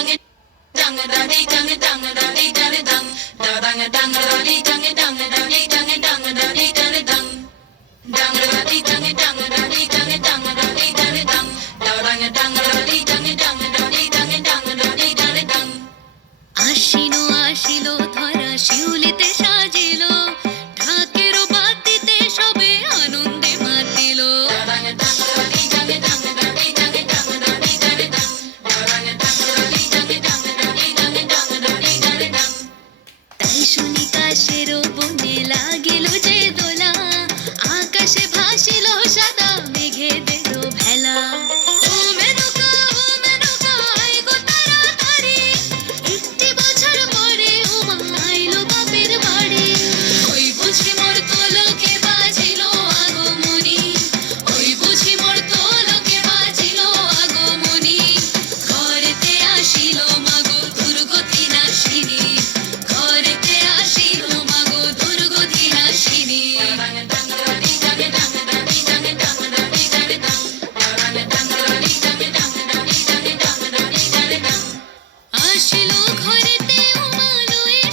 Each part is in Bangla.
dung dung Dang dung dung dung Dang dung Dang dung dung dung dung Dang dung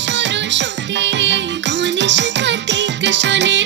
Saraswati ঘনিষ্ঠ কার্তিক শনে